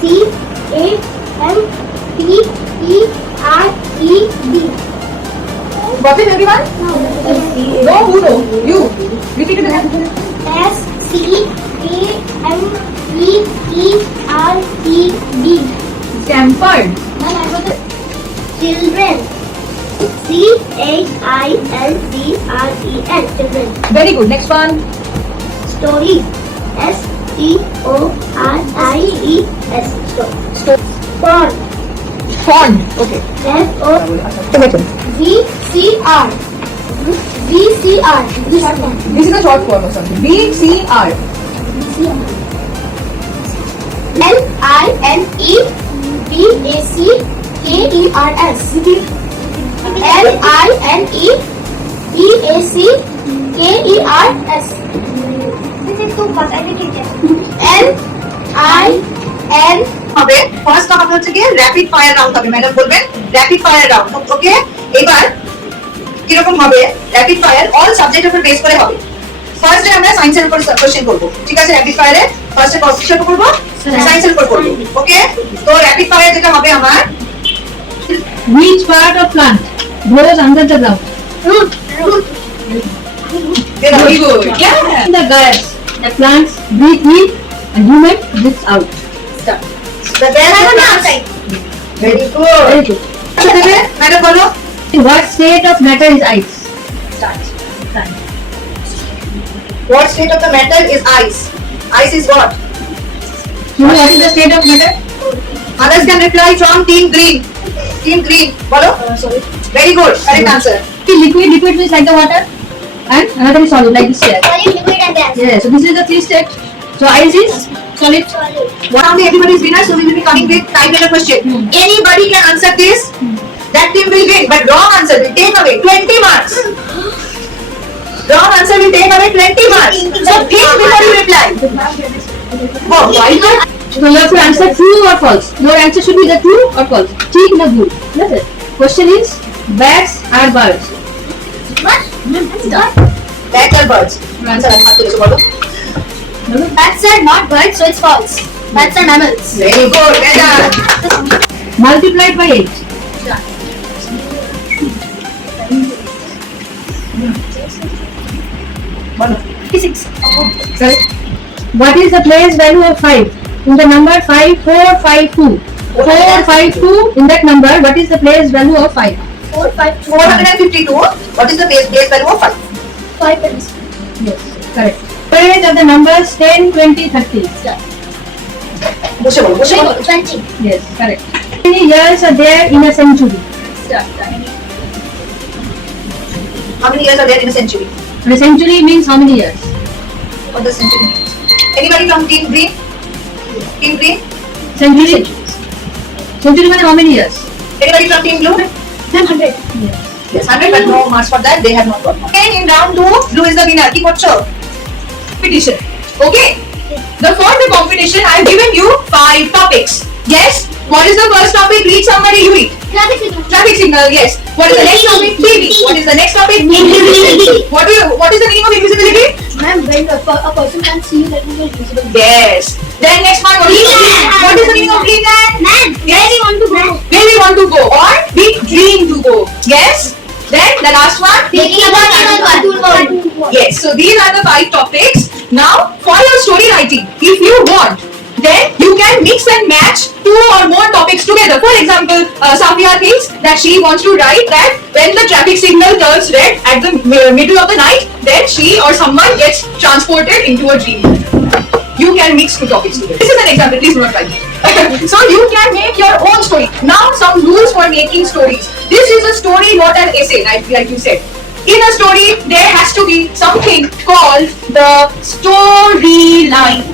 Camped. Got it, everyone? No, who no? You. Repeat it again. Camped. Scampered. Children. Children. Children. Very good. Next one. Stories. Stories. Pond. Pond. Okay. VCR. VCR. This is a short form of something. VCR. LINEBACKERS. LINEBACKERS. This is too fast. I didn't get LIN. হবে first হবে হচ্ছে কি rapid fire round হবে madam বলবেন rapid fire round ওকে এবার কি রকম হবে র‍্যাপিড ফায়ার অল সাবজেক্টের উপর বেস করে হবে ফার্স্টে আমরা সায়েন্সের উপর কোশ্চেন করব ঠিক আছে র‍্যাপিড ফায়ারে ফার্স্টে কিসের উপর করব সায়েন্সের উপর করব ওকে তো র‍্যাপিড ফায়ার যেটা হবে আমার Which part of plant grows under the ground? Root. very good yeah The gas the plants breathe in and human breathes out. the bell outside very good Very good. আচ্ছা দেবে madam বলো In what state of matter is ice? start what state of the matter is ice is what You know what is the state of matter? others can reply from team green bolo sorry very good correct answer See, liquid means like the water and another is solid like this chair. Solid, liquid and gas. Yeah, so this is the three state. So ice is solid. what are everybody's winners so we will be coming with typewriter question anybody can answer this that team will win but wrong answer will take away 20 marks wrong answer will take away 20 marks so think before you reply oh why not So you have to answer true or false. Your answer should be the true or false. ठीक ना good. That's it. Question is bats are birds. What? bats are birds answer হাত তুলে বলো Bats are not birds, so it's false. Bats are mammals. very good well done Multiplied by 8. বলো 56. Correct. What is the place value of 5? In the number 5452. 452 in that number, what is the place value of 5? 4, 5, 452 what is the base value of 5 5 and Yes, correct. Average of the numbers 10, 20, 30. বসে বলো 20. Yes, correct. How many years are there in a century? how many years are there in a century A century means how many years? what does century mean anybody from team green Century? Century means how many years? anybody from team blue 100. yes 100 but no marks for that they have not got marks okay in round 2 blue is the winner কি করছো competition okay for the competition I have given you 5 topics yes what is the first topic read somebody you read traffic signal yes what is the next topic TV what is the next topic Invisibility. what is the meaning of invisibility Ma'am, when a person can't see you, that means you're invisible. yes then next one what is the meaning of green land Ma'am, where do you want to go? where we want to go or we dream to go yes then the last one Thinking about cartoon. yes so these are the 5 topics now for your story writing if you want then you can mix and match 2 or more topics together for example Safia thinks that she wants to write that when the traffic signal turns red at the middle of the night then she or someone gets transported into a dream you can mix 2 topics together this is an example please do not write so you can make your own story now some rules for making stories this is a story not an essay like you said in a story there has to be something called the storyline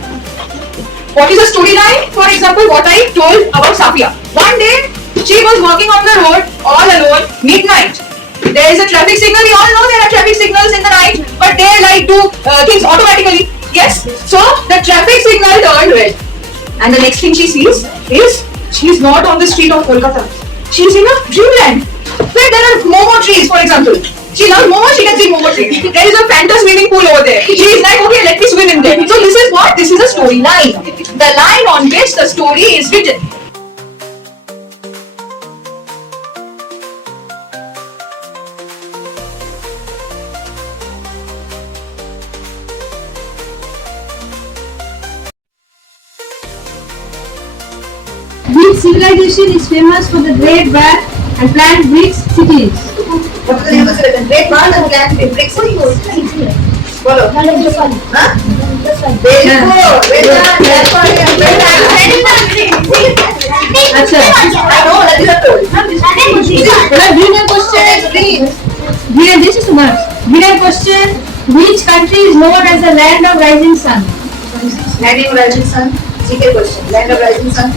what is a storyline for example what I told about Safia one day she was walking on the road all alone midnight there is a traffic signal we all know there are traffic signals in the night but they like do things automatically yes so the traffic signal turned red and the next thing she sees is she's not on the street of Kolkata she's in a dreamland where there are momo trees for example she loves momo she can see momo trees there is a fantasy swimming pool over there she is like okay let me swim in there so this is what this is a storyline the line on which the story is written. Which civilization is famous for the Great Bath and Plant Bricks cities? What is the name of the Great Wall and Grand Bricks? Follow. Huh? Very Yeah. good. Very good. That's why I am very Acha. I know that you have told. Now, greener question. Green. Greener, this is Sumar. Greener question. Which country is known as the land of rising sun? Land of Rising Sun. GK question. Land of Rising Sun.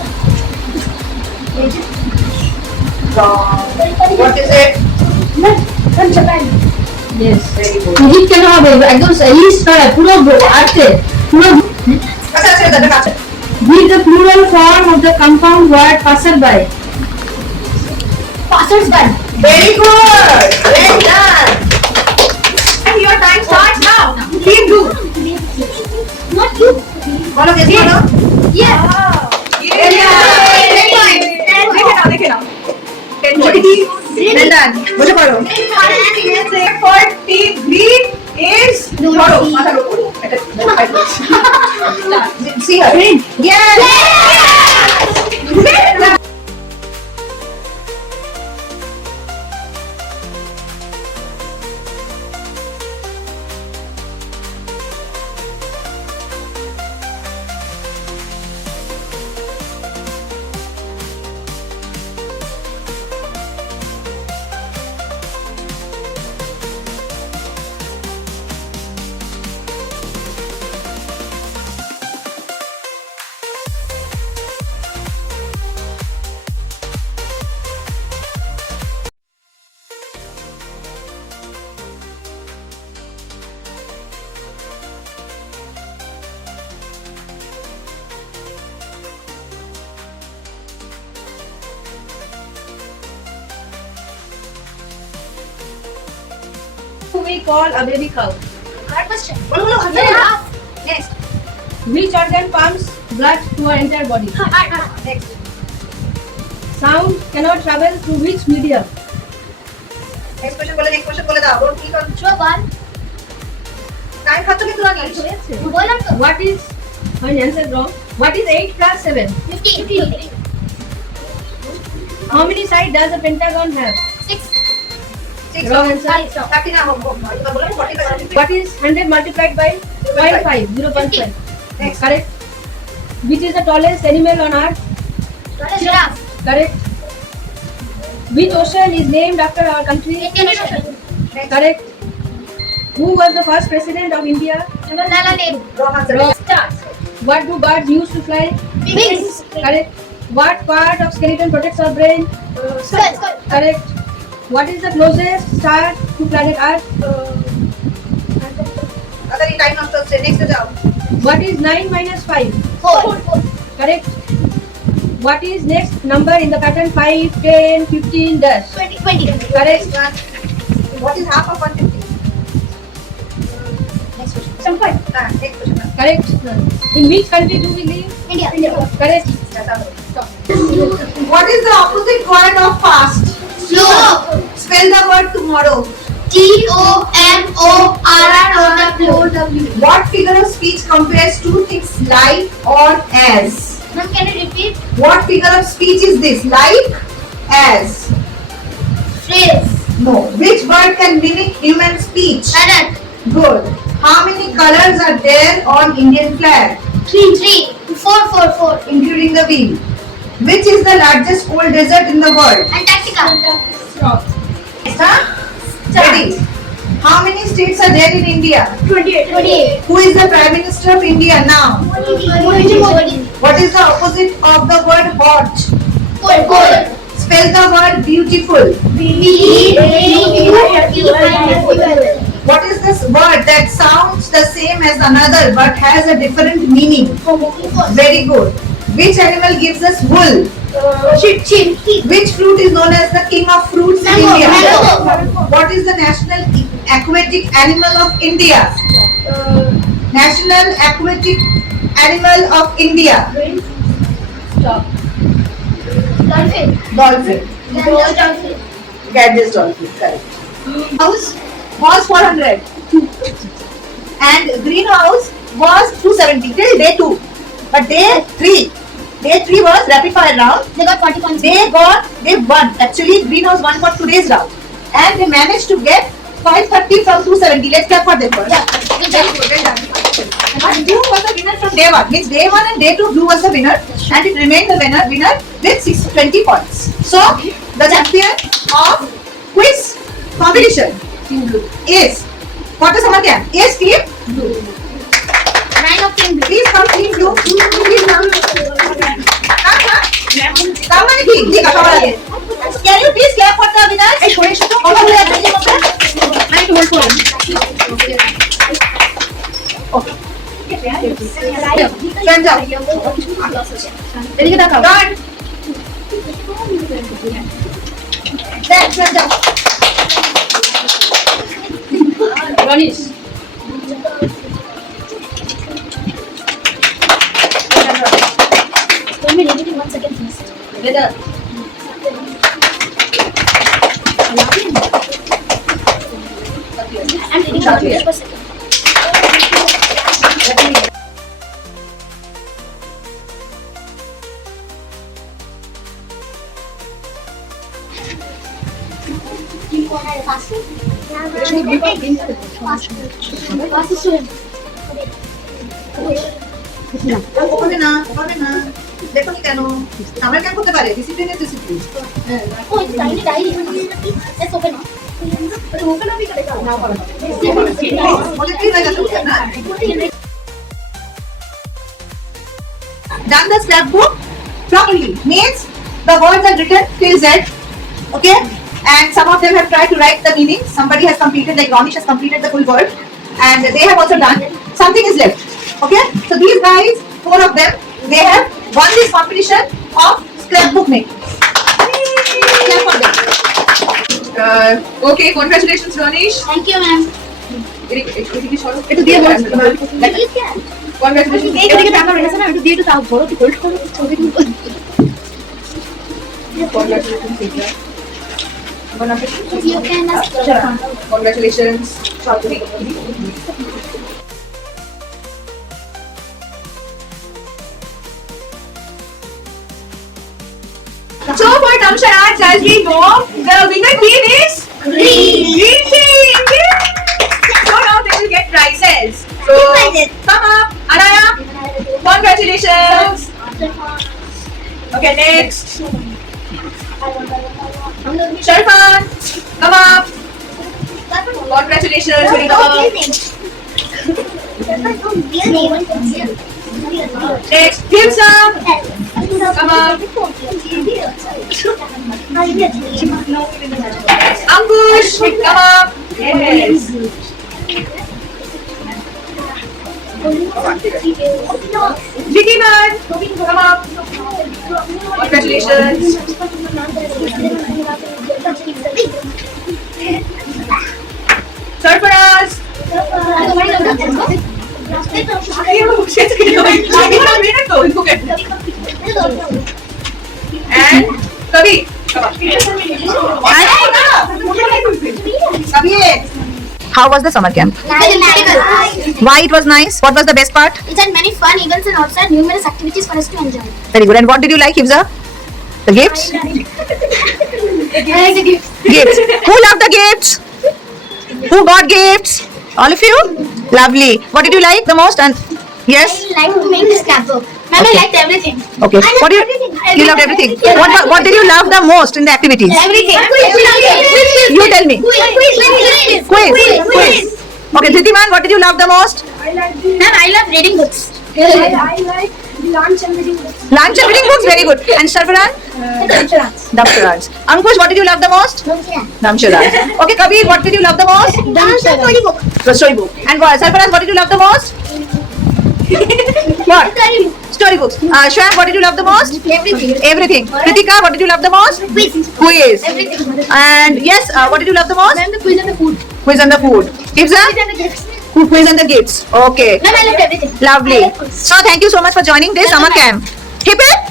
What is it? Yes. Very good. Egypt কেন হবে একদম east নয় পুরো আর্থে পুরো আচ্ছা আচ্ছা দাদা আচ্ছা with the plural form of the compound word passerby. Passers-by. Very good. Well done. And your time starts now. Team blue. Not you. Follow this follow. Yeah. देखे ना 10 points. Well done. मुझे पढ़ो. For team green is पढ़ो. माथा रोको. See her. Yes. Who we call a baby cow? Hard question. बोलो. Yeah. Next. Which organ pumps blood to our entire body? Hard. Next. Sound cannot travel through which medium? Next question बोले. Next question बोले दाओ. ठीक है. Show one. Time खातो कितना नहीं? बोला तो. What is, my answer wrong. What is 8 plus 7? 15. How many sides does a pentagon have? 6. Wrong answer. 30 ना हो. बोलो 40. What is 100 multiplied by 0.5? 0.5. Next. Correct. Which is the tallest animal on earth? Giraffe. Correct. Which ocean is named after our country? Indian Ocean. Next. Correct. Who was the first president of India? Jawaharlal Nehru. Wrong answer. Wrong. What do birds use to fly? Wings. Correct. What part of skeleton protects our brain? Skull. Correct. What is the closest star to planet Earth? अगर ये time नष्ट हो तो next जाओ. What is 9 minus 5? 4. Correct. What is next number in the pattern 5, 10, 15 dash? 20. Correct. What is half of 150? Next question. Some point. Next question. Correct. In which country do we live? India. Correct. What is the opposite word of fast? Slow. Spell the word tomorrow. TOMORROW. What figure of speech compares two things like or as? Ma'am, can you repeat? What figure of speech is this? Like, as? Phrase. No. Which bird can mimic human speech? Parrot. Good. How many colors are there on Indian flag? 3. 4. Including the wheel. Which is the largest cold desert in the world? Antarctica. Next, huh? Ready? How many states are there in India? 28. Who is the Prime Minister of India now? Modi. What is the opposite of the word hot? Cold. Spell the word beautiful. B-E-A-U-T-I-F-U-L. What is this word that sounds the same as another but has a different meaning? Very good. Which animal gives us wool? Sheep. Which fruit is known as the king of fruits in Mango. India? Mango. What is the national aquatic animal of India? National aquatic animal of India? Dolphin. Dolphin. Dolphin. Ganges dolphin. Correct. House was 400 and greenhouse was 270 till day 2. But day 3 was rapid fire round. They got 40 points. They won. Actually, greenhouse won for today's round, and they managed to get 530 from 270. Let's clap for them first. Yeah. Very good, well done. But Blue was the winner from day 1. Means day 1 and day 2, Blue was the winner, and it remained the winner with 620 points. So the champion of quiz competition is what is summer camp? Is team Blue. 9 of 10. Please come, team Blue. Please come. Come on, team. Can you please clap for the winners? Friends up. এদিকে তাকাও Done. Friends up. রনিশ Let me repeat it 1 second, please. Weather. I'm reading Shall we? just for a second. হবে না দেখো নি কেন আমার কেন করতে পারে ডিসিপ্লিনের discipline Oh, it's tiny diary. Let's open it. Open up it. অনেকটাই হয়ে গেছে বুঝলেন না done the scrapbook properly means the words are written till Z, okay, and some of them have tried to write the meaning. Somebody has completed, like Ronish has completed the full word, and they have also done. Something is left, okay. So these guys, 4 of them, they have won this competition of scrapbook making. Clap for them. Okay, congratulations, Ronish. Thank you, ma'am. একটু দিয়ে বল You can. Congratulations. এদিকে তাকাও রেখেছ না একটু দিয়ে একটু তাও বড় হোল্ড করো ছবি তুলবো Congratulations, Sidra. You can ask. Congratulations. So for Damsharaj, as we know, the winner team is Green team. So now they will get prizes. So come up, Anaya. Congratulations. Okay, next. Sharfan, come up. Congratulations. Next, Himsa. Come up. Ankush, come up. Yes. Vicky man, come up. Congratulations. Sarfaraz. And Kavi, come up. Kabir, how was the summer camp? Why it was nice? What was the best part? It had many fun events and outside numerous activities for us to enjoy. Very good. And what did you like, Hifza? The gifts? I like the gift. Gifts. Who loved the gifts? Who got gifts? All of you? Lovely. What did you like the most? And yes? I like to make this scrapbook. Ma'am, I liked everything. Okay. What do you loved everything? What did you love the most in the activities? Everything. You tell me. Quiz. Quiz. Okay, Dhitiman, what did you love the most? Ma'am, I love reading books. I like lunch and reading books. Lunch and reading books, very good. And Sarfaraz? Damsharaj. Ankush, what did you love the most? Damsharaj. Okay, Kabir, what did you love the most? Story book. The story book. And Sarfaraz, what did you love the most? What? Story books. Shwam, what did you love the most? Everything. Everything. Kritika, what did you love the most? Quiz. Everything. And yes, what did you love the most? Ma'am, the quiz and the food. Quiz and the food. Hifza? And the gifts. quiz and the gifts. Okay. Ma'am, I left everything. I Lovely. left quiz. So thank you so much for joining this summer camp. Hip hip.